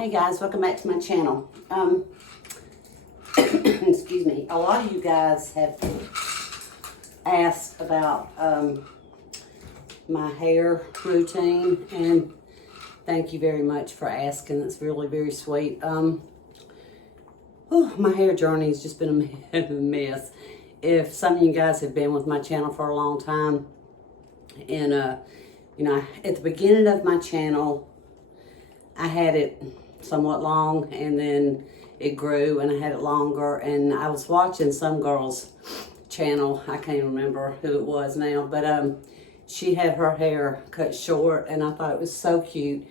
Hey guys, welcome back to my channel. Excuse me. A lot of you guys have asked about my hair routine, and thank you very much for asking. It's really very sweet. My hair journey has just been a mess. If some of you guys have been with my channel for a long time, and at the beginning of my channel, I had it somewhat long, and then it grew and I had it longer, and I was watching some girl's channel. I can't remember who it was now, but she had her hair cut short, and I thought it was so cute.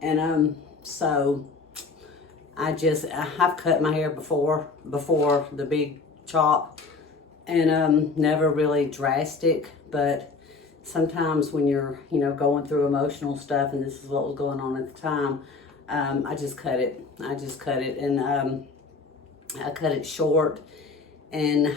And so I've cut my hair before the big chop, and never really drastic, but sometimes when you're, going through emotional stuff, and this is what was going on at the time, I just cut it. And I cut it short, and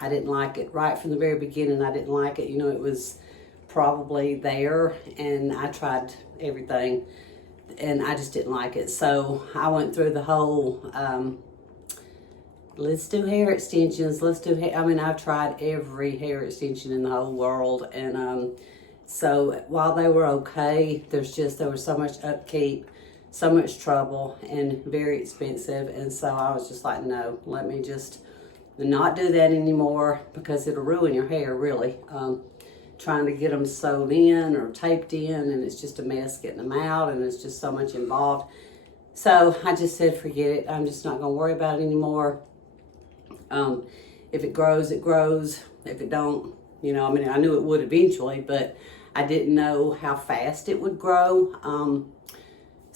I didn't like it. Right from the very beginning, I didn't like it. It was probably there, and I tried everything, and I just didn't like it. So I went through the whole, let's do hair extensions, I've tried every hair extension in the whole world, and so while they were okay, there was so much upkeep, so much trouble, and very expensive. And so I was just like, no, let me just not do that anymore, because it'll ruin your hair, really. Trying to get them sewed in or taped in, and it's just a mess getting them out, and it's just so much involved. So I just said, forget it. I'm just not going to worry about it anymore. If it grows, it grows. If it don't, I knew it would eventually, but I didn't know how fast it would grow.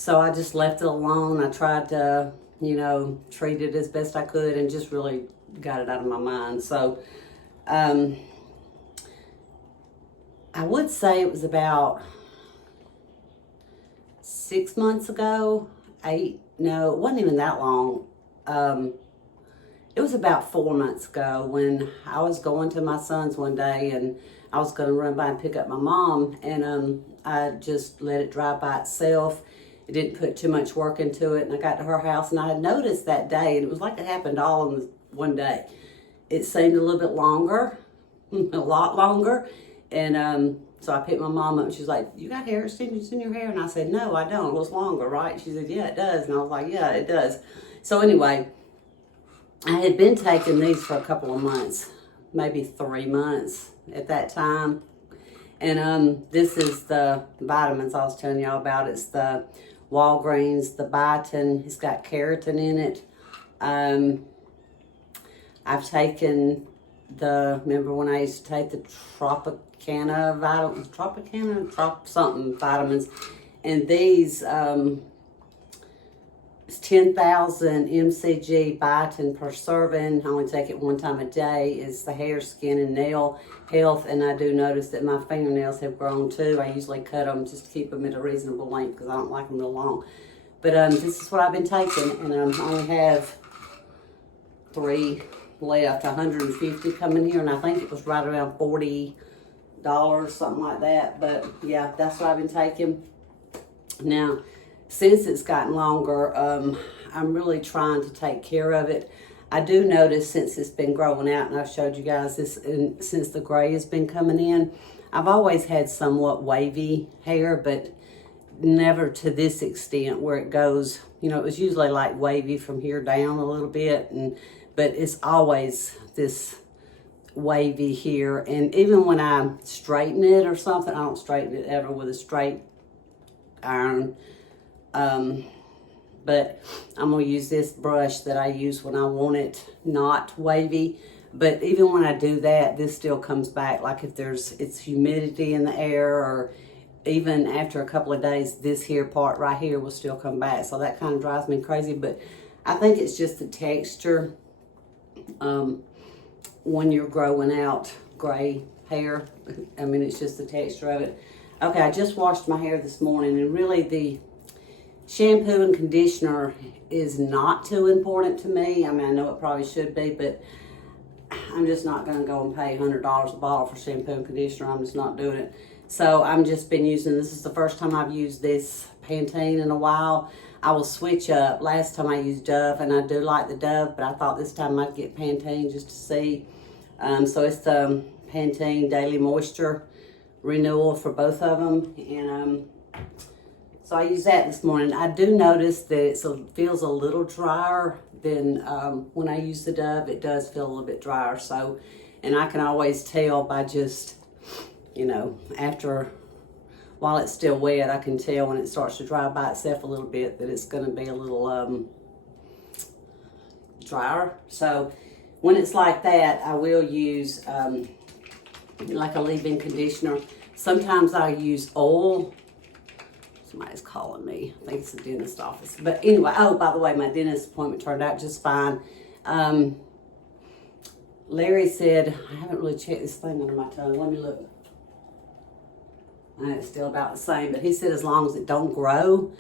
So I just left it alone. I tried to, treat it as best I could, and just really got it out of my mind. So, I would say it was about 6 months ago, it wasn't even that long. It was about 4 months ago, when I was going to my son's one day, and I was going to run by and pick up my mom, and I just let it dry by itself. It didn't put too much work into it, and I got to her house, and I had noticed that day, and it was like it happened all in one day. It seemed a little bit longer, a lot longer, and so I picked my mom up, and she's like, "You got hair extensions in your hair?" And I said, "No, I don't. It was longer, right?" She said, "Yeah, it does." And I was like, "Yeah, it does." So anyway, I had been taking these for a couple of months, maybe 3 months at that time. And this is the vitamins I was telling y'all about. It's the Walgreens, the Biotin. It's got keratin in it. I've taken remember when I used to take the Tropicana vitamins, and these, it's 10,000 mcg biotin per serving. I only take it one time a day. It's the hair, skin, and nail health, and I do notice that my fingernails have grown too. I usually cut them just to keep them at a reasonable length, because I don't like them real long. But this is what I've been taking, and I only have 3 left, 150 coming here, and I think it was right around $40, something like that. But yeah, that's what I've been taking. Now, since it's gotten longer, I'm really trying to take care of it. I do notice, since it's been growing out, and I've showed you guys this, and since the gray has been coming in, I've always had somewhat wavy hair, but never to this extent where it goes, it was usually like wavy from here down a little bit, but it's always this wavy here. And even when I straighten it or something, I don't straighten it ever with a straight iron. But I'm going to use this brush that I use when I want it not wavy. But even when I do that, this still comes back. Like if it's humidity in the air, or even after a couple of days, this here part right here will still come back. So that kind of drives me crazy. But I think it's just the texture when you're growing out gray hair. It's just the texture of it. Okay, I just washed my hair this morning, and really the shampoo and conditioner is not too important to me. I know it probably should be, but I'm just not going to go and pay $100 a bottle for shampoo and conditioner. I'm just not doing it. So I'm just been using, this is the first time I've used this Pantene in a while. I will switch up. Last time I used Dove, and I do like the Dove, but I thought this time I'd get Pantene just to see. So it's the Pantene Daily Moisture Renewal for both of them. And so I used that this morning. I do notice that it feels a little drier than when I use the Dove. It does feel a little bit drier. So, and I can always tell by just, you know, while it's still wet, I can tell when it starts to dry by itself a little bit that it's going to be a little drier. So when it's like that, I will use like a leave-in conditioner. Sometimes I use oil. Somebody's calling me. I think it's the dentist office. But anyway, oh, by the way, my dentist appointment turned out just fine. Larry said, I haven't really checked this thing under my tongue. Let me look. And it's still about the same, but he said as long as it don't grow,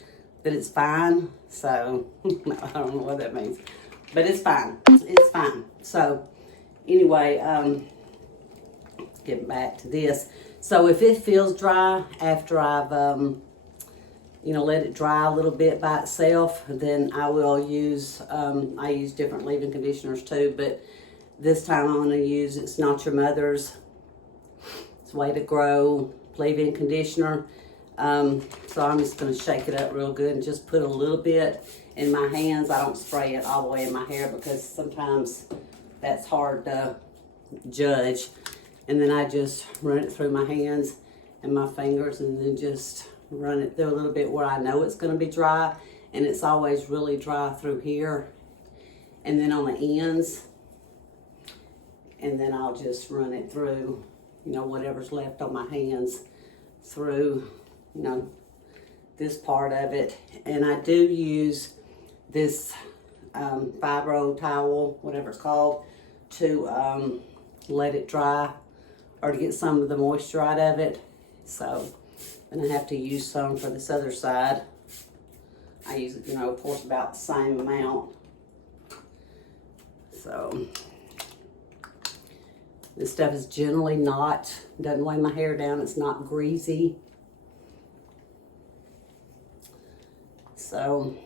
that it's fine. So, I don't know what that means, but it's fine. It's fine. So, anyway, getting back to this. So, if it feels dry after I've, you know, let it dry a little bit by itself, then I will use, I use different leave-in conditioners too, but this time I'm going to use It's Not Your Mother's. It's Way to Grow leave-in conditioner. So I'm just going to shake it up real good and just put a little bit in my hands. I don't spray it all the way in my hair because sometimes that's hard to judge. And then I just run it through my hands and my fingers, and then just run it through a little bit where I know it's going to be dry. And it's always really dry through here and then on the ends. And then I'll just run it through, you know, whatever's left on my hands through, you know, this part of it. And I do use this Fibro towel, whatever it's called, to let it dry or to get some of the moisture out of it. So, and I have to use some for this other side. I use, you know, of course, about the same amount. So, this stuff is generally doesn't weigh my hair down. It's not greasy. So,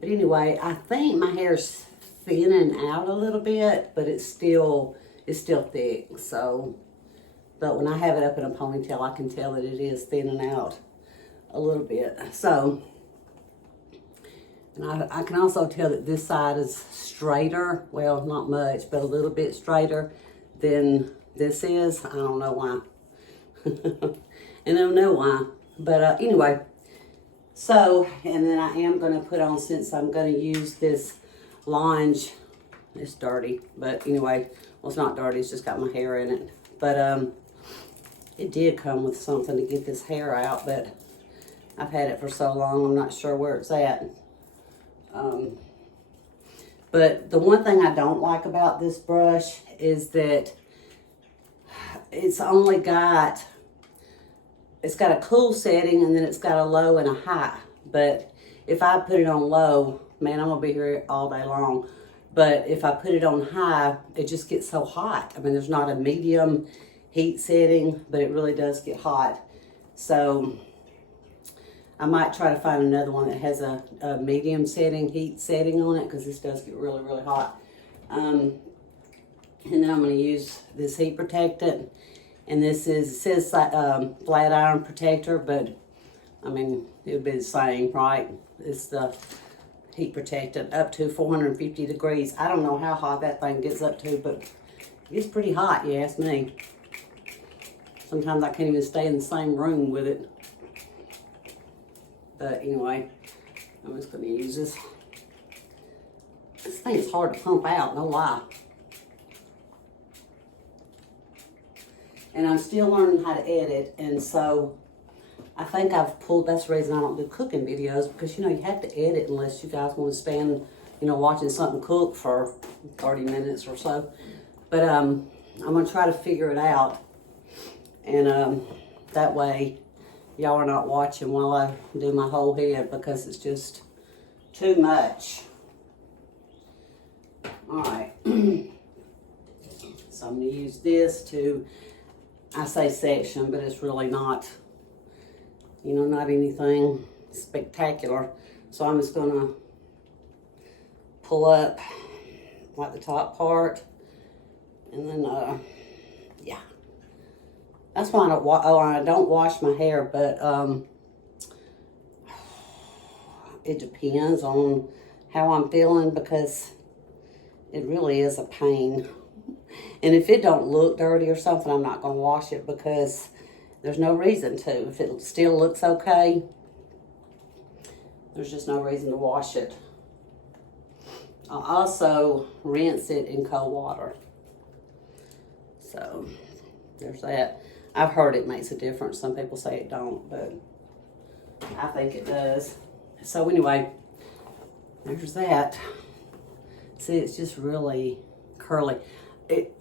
but anyway, I think my hair's thinning out a little bit, but it's still thick. So, but when I have it up in a ponytail, I can tell that it is thinning out a little bit. So, and I can also tell that this side is straighter. Well, not much, but a little bit straighter than this is. I don't know why. And I don't know why. But anyway, so, and then I am going to put on, since I'm going to use this Lange. It's dirty, but anyway, well, it's not dirty. It's just got my hair in it. But it did come with something to get this hair out, but I've had it for so long, I'm not sure where it's at. But the one thing I don't like about this brush is that it's got a cool setting, and then it's got a low and a high. But if I put it on low, man, I'm gonna be here all day long. But if I put it on high, it just gets so hot. I mean, there's not a medium heat setting, but it really does get hot. So I might try to find another one that has a medium heat setting on it, because this does get really, really hot. And then I'm going to use this heat protectant. And it says flat iron protector, but I mean, it would be the same, right? It's the heat protectant up to 450 degrees. I don't know how hot that thing gets up to, but it's pretty hot, you ask me. Sometimes I can't even stay in the same room with it. But anyway, I'm just going to use this. This thing is hard to pump out, no lie. And I'm still learning how to edit, and so I think that's the reason I don't do cooking videos, because, you know, you have to edit unless you guys want to stand, you know, watching something cook for 30 minutes or so. But I'm going to try to figure it out, and that way y'all are not watching while I do my whole head, because it's just too much. All right. So I'm going to use this to I say section, but it's really not, you know, not anything spectacular. So I'm just gonna pull up like the top part, and then yeah. That's why I don't wash my hair, but it depends on how I'm feeling, because it really is a pain. And if it don't look dirty or something, I'm not gonna wash it, because there's no reason to. If it still looks okay, there's just no reason to wash it. I'll also rinse it in cold water. So there's that. I've heard it makes a difference. Some people say it don't, but I think it does. So anyway, there's that. See, it's just really curly.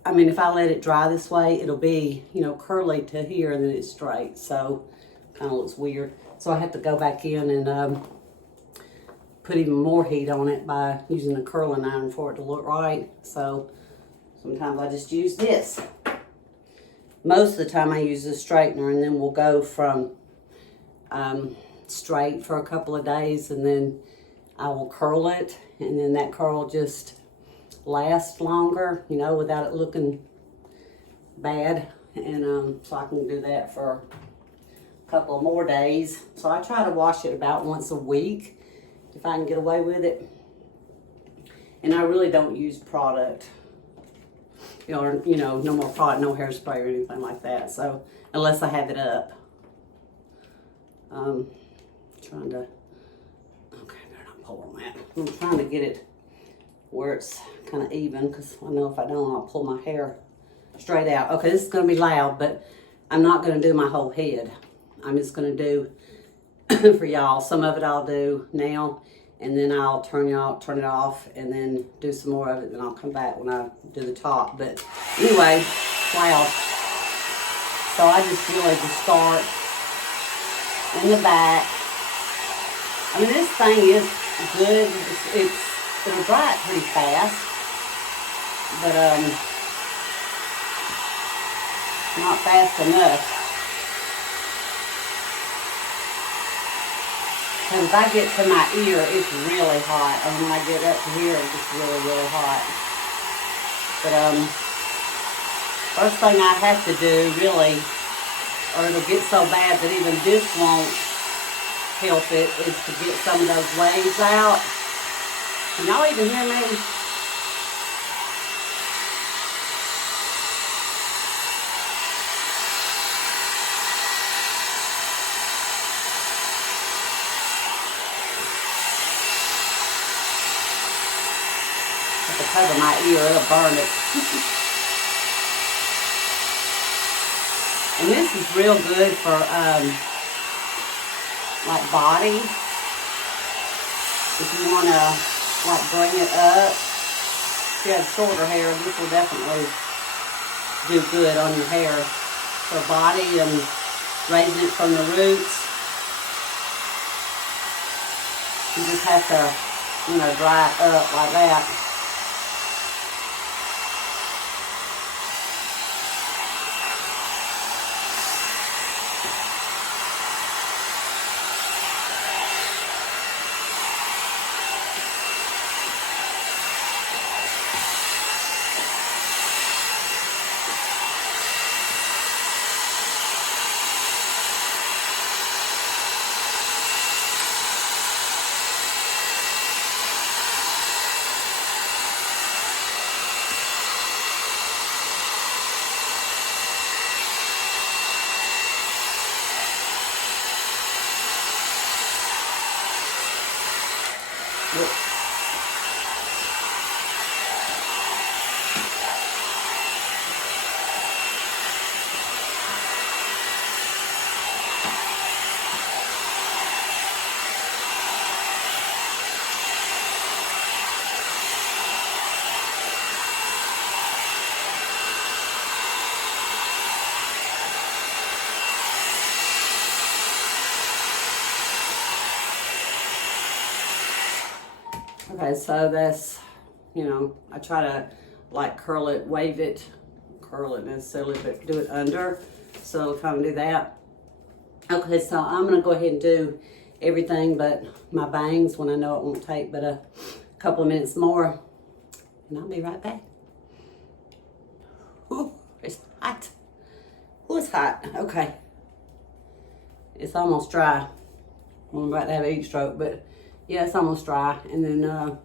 I mean, if I let it dry this way, it'll be, you know, curly to here, and then it's straight. So kind of looks weird. So I have to go back in and put even more heat on it by using a curling iron for it to look right. So sometimes I just use this. Most of the time I use a straightener, and then we'll go from straight for a couple of days, and then I will curl it, and then that curl just lasts longer, you know, without it looking bad. And so I can do that for a couple of more days. So I try to wash it about once a week if I can get away with it. And I really don't use product, or, you know, no more product, no hairspray or anything like that. So unless I have it up. Trying to, okay, better not pull on that. I'm trying to get it where it's kind of even, because I know if I don't, I'll pull my hair straight out. Okay, this is going to be loud, but I'm not going to do my whole head. I'm just going to do for y'all. Some of it I'll do now, and then I'll turn it off, and then do some more of it. Then I'll come back when I do the top. But anyway, it's loud. So I just really just start in the back. I mean, this thing is good. It'll dry it pretty fast, but not fast enough. Because if I get to my ear, it's really hot. And when I get up to here, it's just really, really hot. But first thing I have to do, really, or it'll get so bad that even this won't help it, is to get some of those waves out. Can y'all even hear me? Have to cover my ear, it'll burn it. And this is real good for like body. If you want to like bring it up. If you have shorter hair, this will definitely do good on your hair for body and raising it from the roots. You just have to, you know, dry it up like that. Okay, so that's, you know, I try to like curl it, wave it, curl it necessarily, but do it under. so if I'm gonna do that. Okay, so I'm gonna go ahead and do everything but my bangs when I know it won't take but a couple of minutes more, and I'll be right back. Ooh, it's hot. Ooh, it's hot. Okay, it's almost dry. I'm about to have a heat stroke, but yeah, it's almost dry. And then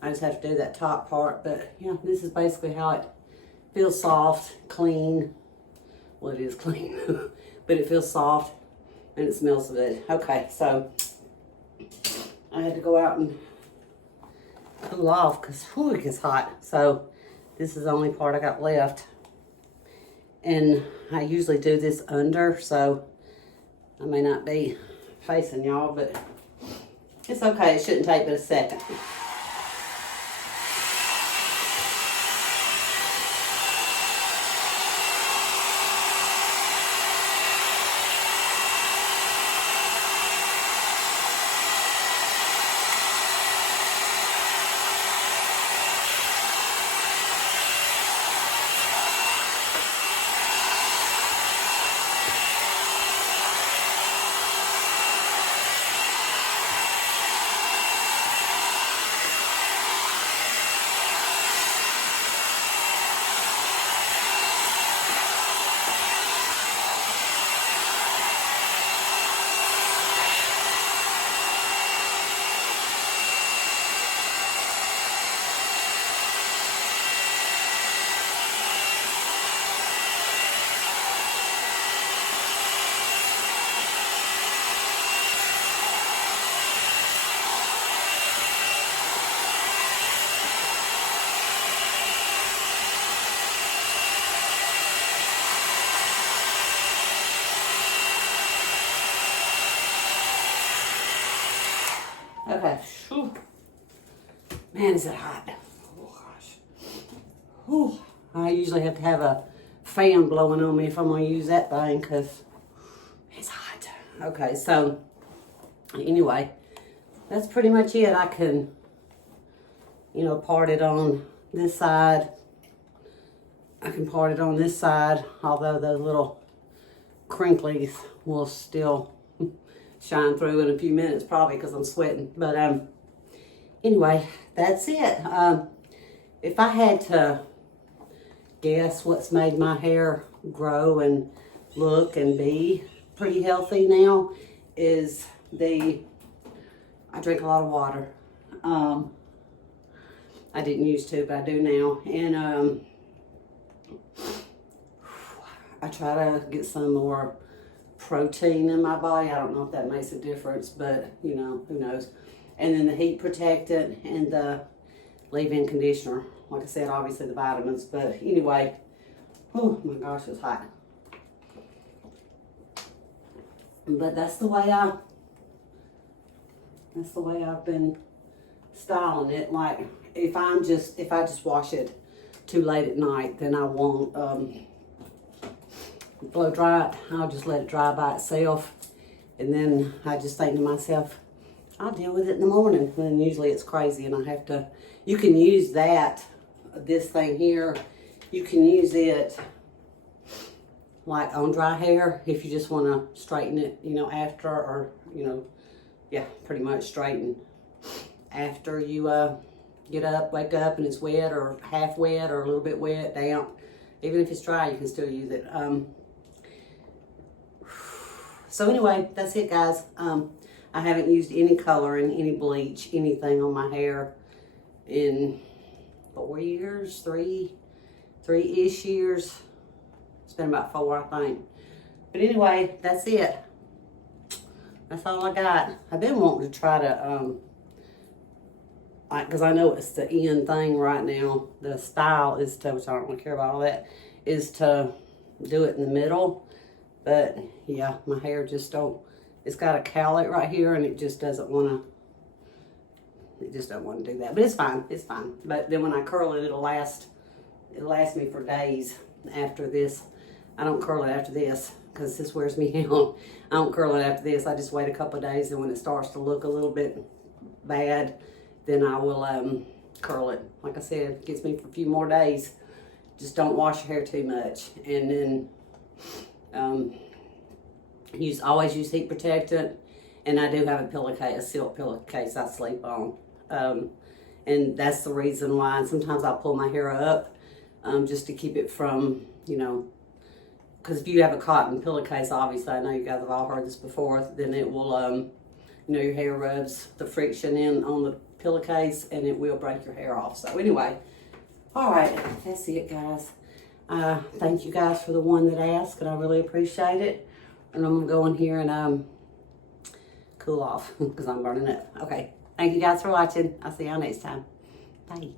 I just have to do that top part. But yeah, this is basically how it feels. Soft, clean. Well, it is clean, but it feels soft and it smells good. Okay, so I had to go out and cool off because it gets hot. So this is the only part I got left. And I usually do this under, so I may not be facing y'all, but it's okay. It shouldn't take but a second. Okay. Whew. Man, is it hot. Oh, gosh. Whew. I usually have to have a fan blowing on me if I'm going to use that thing because it's hot. Okay, so anyway, that's pretty much it. I can, part it on this side. I can part it on this side, although those little crinklies will still shine through in a few minutes probably because I'm sweating. But anyway, that's it. If I had to guess what's made my hair grow and look and be pretty healthy now is I drink a lot of water. I didn't used to, but I do now. And I try to get some more protein in my body. I don't know if that makes a difference, but who knows. And then the heat protectant and the leave-in conditioner. Like I said, obviously the vitamins, but anyway, oh my gosh, it's hot. But that's the way I've been styling it. Like if I just wash it too late at night, then I won't blow dry it. I'll just let it dry by itself, and then I just think to myself, I'll deal with it in the morning. And usually it's crazy, and I have to. You can use this thing here. You can use it like on dry hair if you just want to straighten it, after, or yeah, pretty much straighten after you wake up and it's wet or half wet or a little bit wet, damp. Even if it's dry, you can still use it. So anyway, that's it, guys. I haven't used any coloring, any bleach, anything on my hair in 4 years, three-ish years. It's been about 4, I think. But anyway, that's it. That's all I got. I've been wanting to try to, because I know it's the in thing right now. The style is to, which I don't really care about all that, is to do it in the middle. But yeah, my hair just don't, it's got a cowlick right here and it just doesn't want to do that. But it's fine, it's fine. But then when I curl it, it'll last me for days after this. I don't curl it after this because this wears me out. I don't curl it after this. I just wait a couple of days, and when it starts to look a little bit bad, then I will curl it. Like I said, it gets me for a few more days. Just don't wash your hair too much. And then Always use heat protectant, and I do have a pillowcase, a silk pillowcase I sleep on. And that's the reason why. And sometimes I'll pull my hair up just to keep it from, because if you have a cotton pillowcase, obviously, I know you guys have all heard this before, then it will, your hair rubs the friction in on the pillowcase and it will break your hair off. So anyway, all right, that's it, guys. Thank you guys for the one that asked, and I really appreciate it. And I'm gonna go in here and cool off because I'm burning up. Okay, thank you guys for watching. I'll see y'all next time. Bye.